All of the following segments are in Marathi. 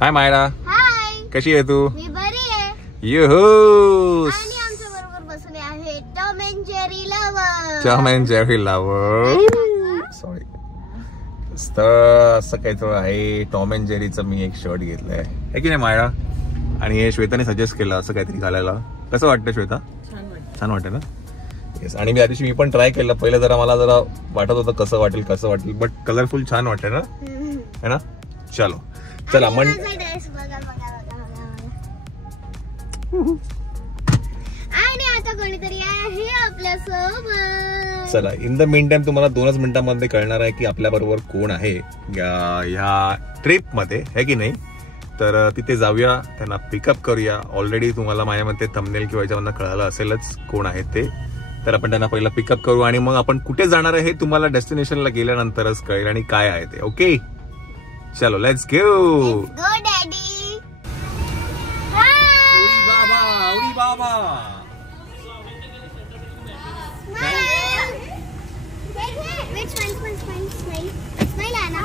हाय मायरा. हाय. कशी आहे तू? मी बरी आहे. युहू. आणि आमच्या बरोबर बसले आहे Tom and Jerry lover. Tom and Jerry lover. Sorry. तर असं काहीतरी आहे. टॉम अँड जेरीचं मी एक शर्ट घेतलंय आहे की नाही मायरा? आणि हे श्वेताने सजेस्ट केलं असं काहीतरी घालायला. कसं वाटतं श्वेता? छान वाटतं ना? येस. आणि मी आधीशी मी पण ट्राय केलं. पहिलं जरा मला जरा वाटत होतं कसं वाटेल बट कलरफुल छान वाटते ना, है ना? चलो चला मन. आणि आता कोणीतरी आहे आपल्या सोबत. चला इन द मीन टाइम तुम्हाला 2च मिनिटांमध्ये कळणार आहे की आपल्या बरोबर कोण आहे ह्या ट्रिप मध्ये, है की नाही? तर तिथे जाऊया, त्यांना पिकअप करूया. ऑलरेडी तुम्हाला माझ्यामध्ये थंबनेल किंवा याच्यामधनं कळालं असेलच कोण आहे ते. तर आपण त्यांना पहिला पिकअप करू आणि मग आपण कुठे जाणार आहे हे तुम्हाला डेस्टिनेशनला गेल्यानंतरच कळेल आणि काय आहे ते. ओके चलो लेट्स गो. Go daddy. उडी बाबा. Smile Anna.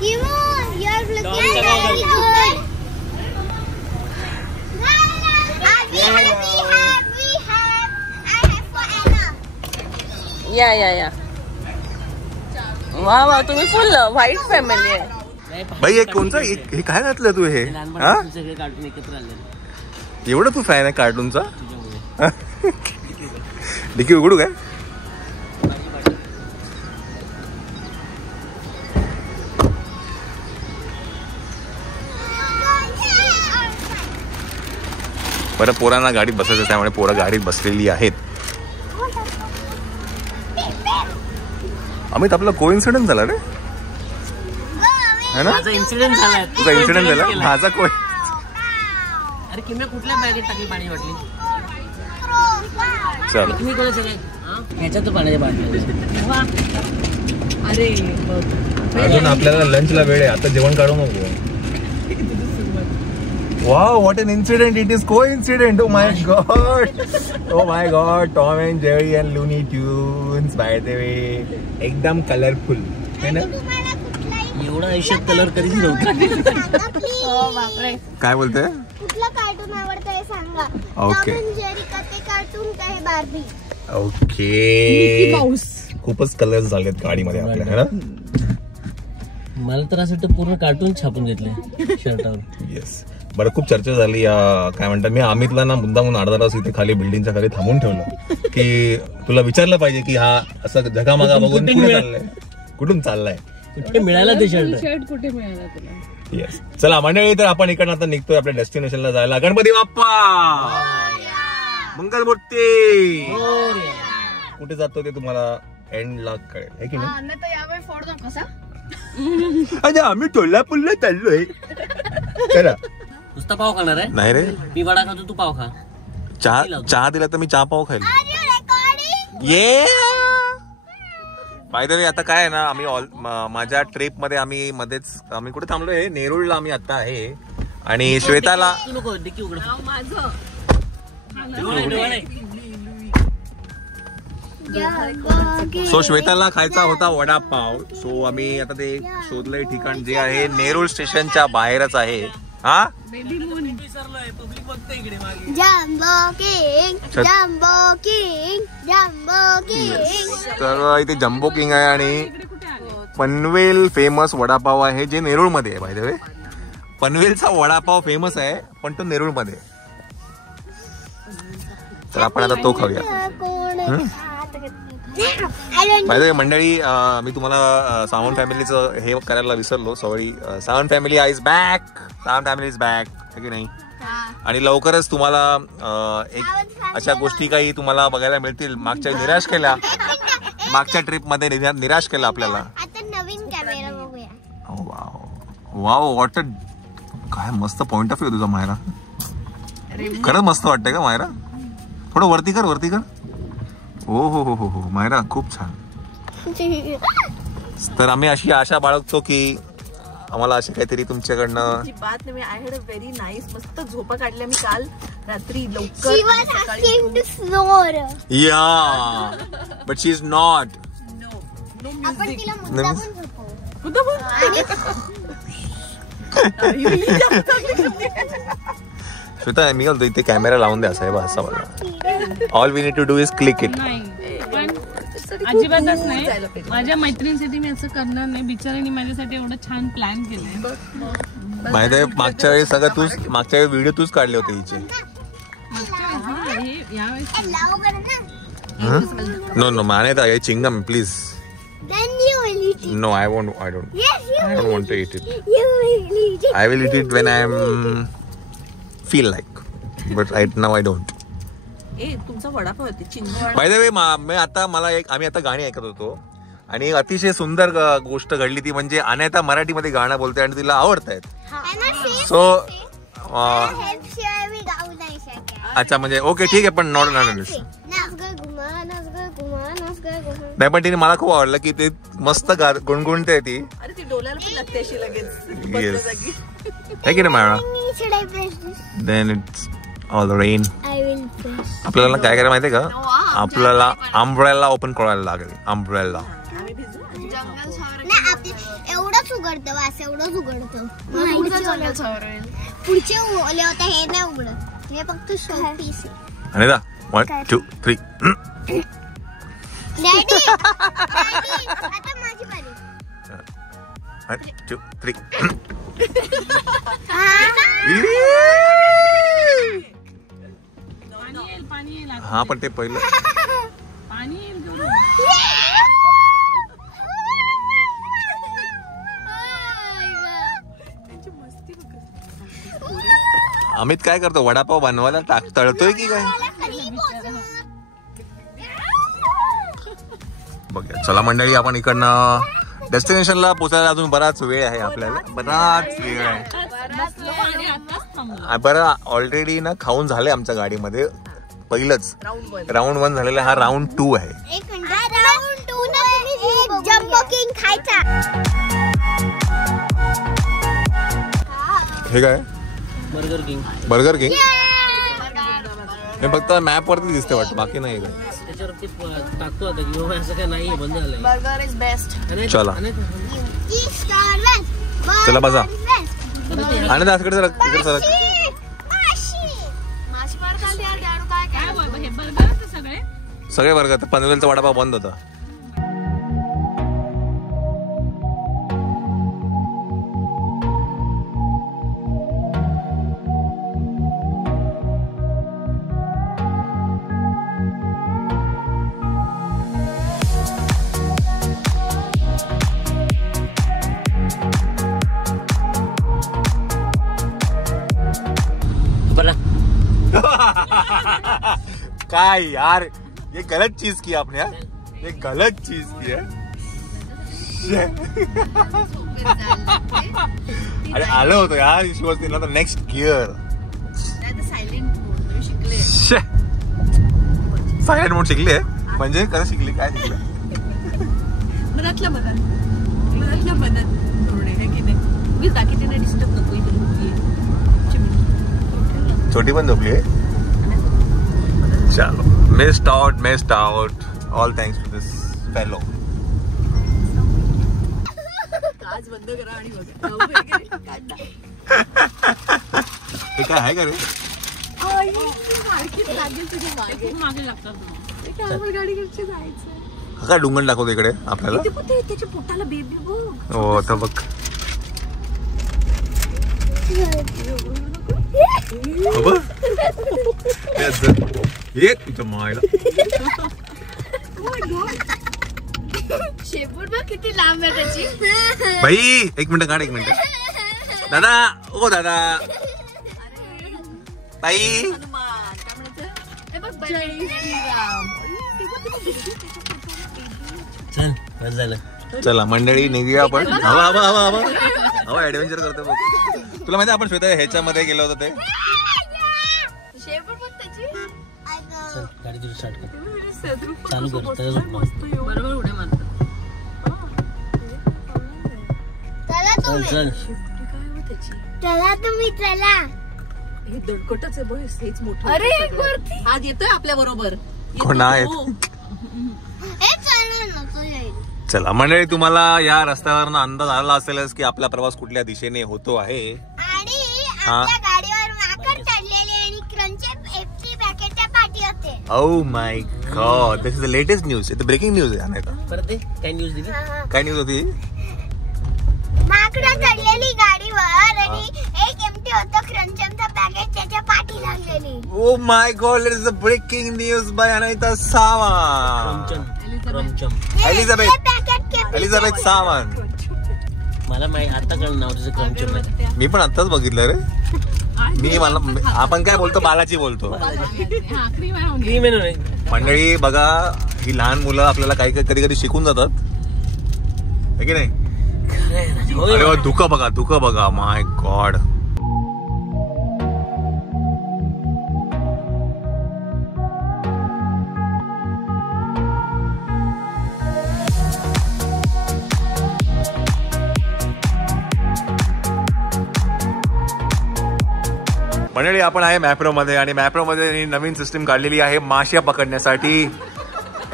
Kivu, you are looking very good. We have. I have for Anna. या वा वा, तुम्ही फुल व्हाईट फॅमिली आहे. भाई हे कोणचं हे काय घातलं तू? हे एवढं तू फॅन आहे कार्टूनचा? डिकी उघडू काय? बरं, पोरांना गाडीत बसायचं त्यामुळे पोरं गाडीत बसलेली आहेत. अमित आपला कोइन्सिडन्स झाला रे, है ना? माझा इन्सिडेंट झाला. तुझा इन्सिडेंट झाला? माझा कोण? अरे किम्या कुठल्या बॅगेत टाकली पाणी वाटली? चल तुम्ही कोण सगळे ह्याच्यात पाण्याच्या बाटल्या. अरे अजून आपल्याला लंचला वेळ आहे, आता जेवण काढू नको. Wow, what an incident! It is coincident. Oh my god! Oh my god! Tom and Jerry and Looney Tunes. By the way, एकदम कलरफुल है ना? एवढा आयुष्यात कलर कधीच नव्हता. काय बोलते? कुठलं कार्टून आवडतंय सांगा. ओके. टॉम अँड जेरी का ते कार्टून का हे बार्बी? ओके. खूपच कलर्स झालेत गाडीमध्ये आपल्या, है ना? मला तर असं वाटतं पूर्ण कार्टून छापून घेतले शर्टावर. येस. बरं, खूप चर्चा झाली काय म्हणतात, मी अमितला ना मुद्दामून अर्धा तास इथे खाली बिल्डिंगच्या खाली थांबून ठेवलं की तुला विचारलं पाहिजे की हा असं जगामागा बघून कुठे चाललाय, कुठून चाललाय, कुठे मिळाला ते शर्ट कुठे मिळाला तुला? येस. चला मंडळी, तर आपण इकडनं आता निघतोय आपल्या डेस्टिनेशनला जायला. गणपती बाप्पा मंगल मूर्ती. कुठे जातो ते तुम्हाला एंडला कळेल, है की नाही? यावेळी फोड कसा अरे आम्ही टोल्हापूरला चाललोय. चला. नुसता पाव खाणार आहे? नाही रे, मी वडा खातो, तू पाव खा. चहा दिला तर मी चहा पाव खाईल. ये बाय द वे, आता काय आहे ना, आम्ही माझ्या ट्रिप मध्ये आम्ही कुठे थांबलोय? नेरूळला आम्ही आता आहे. आणि श्वेताला डिक्की उघड. सो श्वेताला खायचा होता वडापाव. सो आम्ही आता ते शोधलंय ठिकाण जे आहे नेरूळ स्टेशनच्या बाहेरच आहे. हा, तर इथे जम्बो किंग आहे आणि पनवेल फेमस वडापाव आहे जे नेरूळ मध्ये आहे. बाय द वे, पनवेलचा वडापाव फेमस आहे पण तो नेरूळ मध्ये. तर आपण आता तो खाऊया. बाय द वे मंडळी, मी तुम्हाला सावंत फॅमिलीचं हे करायला विसरलो, sorry. Sawant family is back. Sawant family is back, है की नाही? आणि लवकरच तुम्हाला एक अशा गोष्टी काही तुम्हाला बघायला मिळतील. मागच्या निराश केल्या, मागच्या ट्रिप मध्ये निराश केला आपल्याला. आता नवीन कॅमेरा बघूया. वाव वाव, वॉट काय मस्त पॉइंट ऑफ व्ह्यू तुझा मायरा. खरंच मस्त वाटतंय का मायरा? थोडं वरती कर. हो हो हो हो हो मायरा, खूप छान. तर आम्ही अशी आशा बाळगतो की आम्हाला असे काहीतरी तुमच्याकडनं. बात नाही, I had a very nice, मस्त झोपा काढल्या मी काल रात्री लवकर. She was asking to snore. Yeah, but she is not. No आपण तिला मुद्दामून झोपवू. श्वेता मी बोलतो इथे कॅमेरा लावून द्या साहेब असा मला. All we need to do is click it. नाही पण अजिबातच नाही. माझ्या मैत्रिणीसाठी मी असं करणार नाही. बिचारांनी माझ्यासाठी एवढं छान प्लॅन केलंय. माहिती आहे मागच्या वेळेस सगळं तूच मागच्या वेळी व्हिडिओ तूच काढले होते हिचे. नो नो माने था ये chewing gum please. Then you will eat it. No, I don't. Yes, you I don't want to eat it. You will eat it. I will eat it when I feel like, but now I don't. ए तुमचा वडापाव होते चिंगवडा. By the way, आम्ही आता गाणी ऐकत होतो आणि एक अतिशय सुंदर गोष्ट घडली ती म्हणजे अनेता मराठीमध्ये गाणं बोलते आणि तिला आवडतायत. सो अच्छा म्हणजे ओके ठीक आहे पण नॉट नाही पण तिने मला खूप आवडलं की ते मस्त गुणगुणते ती. अरे ती डोल्याला पण लागते अशी लगेच. Yes. है की नाही Myra. Then it's all rain. आपल्याला काय करायला माहितीये का आपल्याला अम्ब्रेला ओपन करायला लागेल. अम्ब्रेला एवढंच उघडतं वास एवढंच उघडतं. पुढचे ओले होते हे नाही उघडत. हे फक्त शो पीस. अनेता 1 2 3 डॅडी आता माझी बारी. 1 2 3 पाणी येईल हा पण ते पहिलं पाणी येईल. अमित काय करतो वडापाव बनवायला तळतोय की काय. बघा चला मंडळी आपण इकडनं डेस्टिनेशनला पोचायला अजून बराच वेळ आहे. आपल्याला बराच वेळ आहे. बरं ऑलरेडी ना खाऊन झाले आमच्या गाडीमध्ये. पहिलंच राऊंड 1 झालेला हा राऊंड 2 आहे. जम्बो किंग खायचा. हे काय बर्गर किंग. बर्गर किंग हे फक्त मॅप वरती दिसते वाटतं बाकी नाही काय. त्याच्यावरती टाकतो आता की बाबा असं काय नाहीये बंद झालंय. Burger is best. चला चला बसा आणि तिकडे सर तिकडे सर सगळे वर्ग पनवेलचा वडापाव बंद होता. काय यार ये गलत चीज की आपने यार. ये गलत चीज की है. अरे आलं होतं यार ईश्वर ना तर नेक्स्ट गिअर. सायलेंट मोड शिकले म्हणजे कसं शिकली काय शिकलं. मनातल्या मनात थोडे आहे की नाही. मी बाकी त्यांना डिस्टर्ब नको. छोटी पण झोपली आहे. चलो missed out all thanks to this fellow. काच बंद करा आणि बघा. हे काय आहे का रे. मागे लागतात. गाडीकडचे जायचं. हा काय डुंगण दाखवतो इकडे आपल्याला. त्याच्या पोटाला बेबी बघ. हो आता बघ. ये तुझ्या मायला. शेपूट बघ किती लांब आहे त्याची. भाई एक मिनिट काढ. एक मिनिट दादा. ओ दादा ताई चल बस झालं. चला मंडळी निघूया आपण. हवा हवा हवा हवा हवा ऍडव्हेंचर करतो बघ. तुला माहिती आपण श्वेता ह्याच्यामध्ये गेलो होतो ते. चल गाडी तुझी स्टार्ट कर. चालू कर त्याला झोप. बरोबर उड्या मारतात. चल चल चला तुम्ही चला. हे दडकटच आहे बघ. हेच मोठं. अरे वरती आज येतोय आपल्या बरोबर. कोण आहेत. चला मंडळी, तुम्हाला या रस्त्यावरून अंदाज आला असेलच की आपला प्रवास कुठल्या दिशेने होतो आहे. आणि आपल्या गाडीवर माकड चढलेले आणि क्रंची एफची पॅकेटच्या पाठी होते. Oh my God, this is the latest news. It's breaking news आहे नाही का? परत काय न्यूज दिली? काय न्यूज होती? माकडं चढलेली गाडीवर आणि एक एमटी होतं क्रंचमचं पॅकेट त्याच्या पाठी लागलेली. Oh my God, it is the breaking news by Anahita Sawant. Elizabeth Sawant. मला माहिती आता कळलं नाव तुझं क्रंचम आहे. मी पण आताच बघितलं रे. आपण काय बोलतो, बालाची बोलतो. मंडळी बघा, ही लहान मुलं आपल्याला काही कधी कधी शिकून जातात है की नाही? अरे धुकं बघा माय गॉड. मंडळी आपण आहे मॅप्रो मध्ये आणि मॅप्रो मध्ये नवीन सिस्टीम काढलेली आहे माश्या पकडण्यासाठी.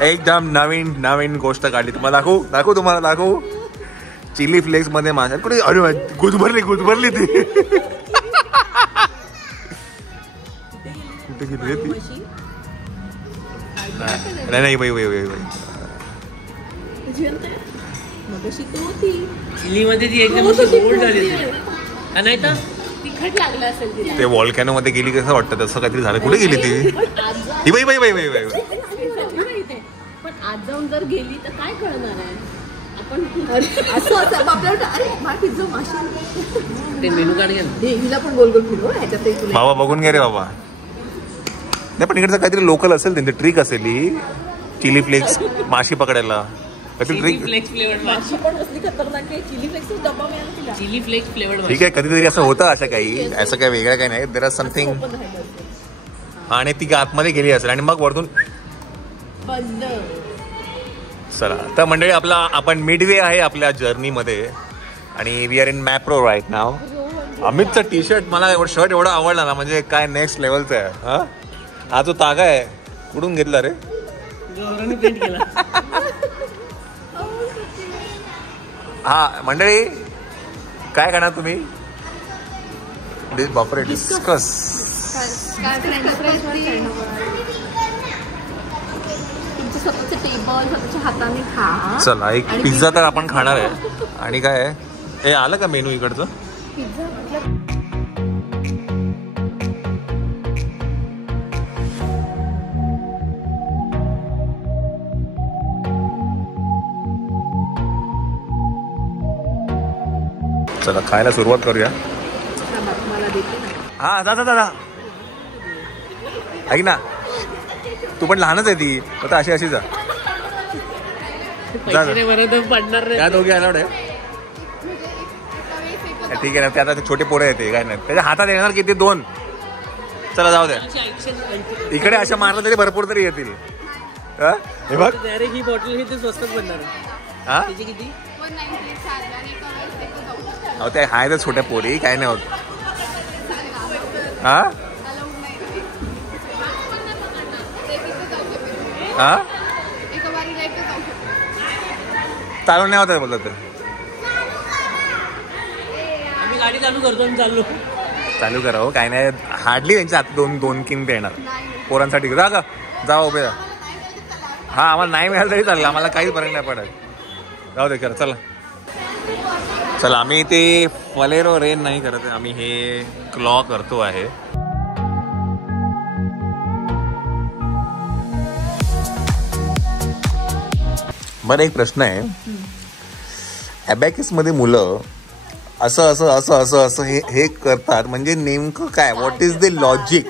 एकदम नवीन गोष्ट काढली. तुम्हाला दाखवू चिली फ्लेक्स मध्ये माश्या कुठे. अरे गुदभरली ती. कुठे गेली रे ती? नाही चिली मध्ये ती एकदम गोल्ड झाली नाही तर तिखट लागलं असेल तिला. ते वॉल्कॅनो मध्ये गेली कसं वाटतं, तसं काहीतरी झालं. कुठे गेली ती? ही बाई पण आज जाऊन जर गेली तर काय कळणार आहे आपण? ते मेनू कार्ड घ्या ना. हिला पण गोल गोल फिरव ह्याच्यात. बाबा बघून घे रे बाबा. नाही पण इकडचं काहीतरी लोकल असेल, त्यांची ट्रिक असेल ही चिली फ्लेक्स माशी पकडायला. Chilli flakes flavoured. ठीक आहे, कधीतरी असं होतं. असं काही वेगळं काही नाही. There are something. आणि ती आतमध्ये गेली असेल आणि मग वरतून चला. तर मंडळी आपण मिडवे आहे आपल्या जर्नी मध्ये आणि we are in Mapro right नाव. अमितचा टी शर्ट मला शर्ट एवढा आवडला ना, म्हणजे काय नेक्स्ट लेवलचा आहे. हा जो तागा आहे कुठून घेतला रे? प्रिंट केला. हा मंडळी काय करणार तुम्ही? बापरे डिस्कस. चला एक पिझ्झा तर आपण खाणार आहे. आणि काय आहे हे आलं का मेनू इकडचं? चला खायला सुरुवात करूया. हा जा ऐक ना, तू पण लहानच आहे ती. आता अशी जा. त्या दोघी अलाउड आहे. ठीक आहे ना. ते आता छोटे पोरं येते काय नाही. त्याच्या हातात येणार किती? 2. चला जाऊ द्या. इकडे अशा मारलं तरी भरपूर तरी येतील. हे बघ ही बॉटल ही स्वस्तच बनणार आहे. हा किती? अहो ते हाय तर छोट्या पोरी काय नाही होत. हा हा चालू नाही होत बोलत. आम्ही गाडी चालू करतो आणि चालू करा हो. काय नाही. हार्डली त्यांच्या हात 2 किंमत येणार पोरांसाठी. जा उभे जा. हा आम्हाला नाही मिळालं तरी चाललं, आम्हाला काहीच फरक नाही पडत. जाऊ दे. करा चला आम्ही ते फलेरो रेन नाही करत, आम्ही हे क्लॉ करतो आहे. बरं एक प्रश्न आहे. ॲबॅकस मध्ये मुलं असं हे करतात म्हणजे नेमकं काय? What is the logic?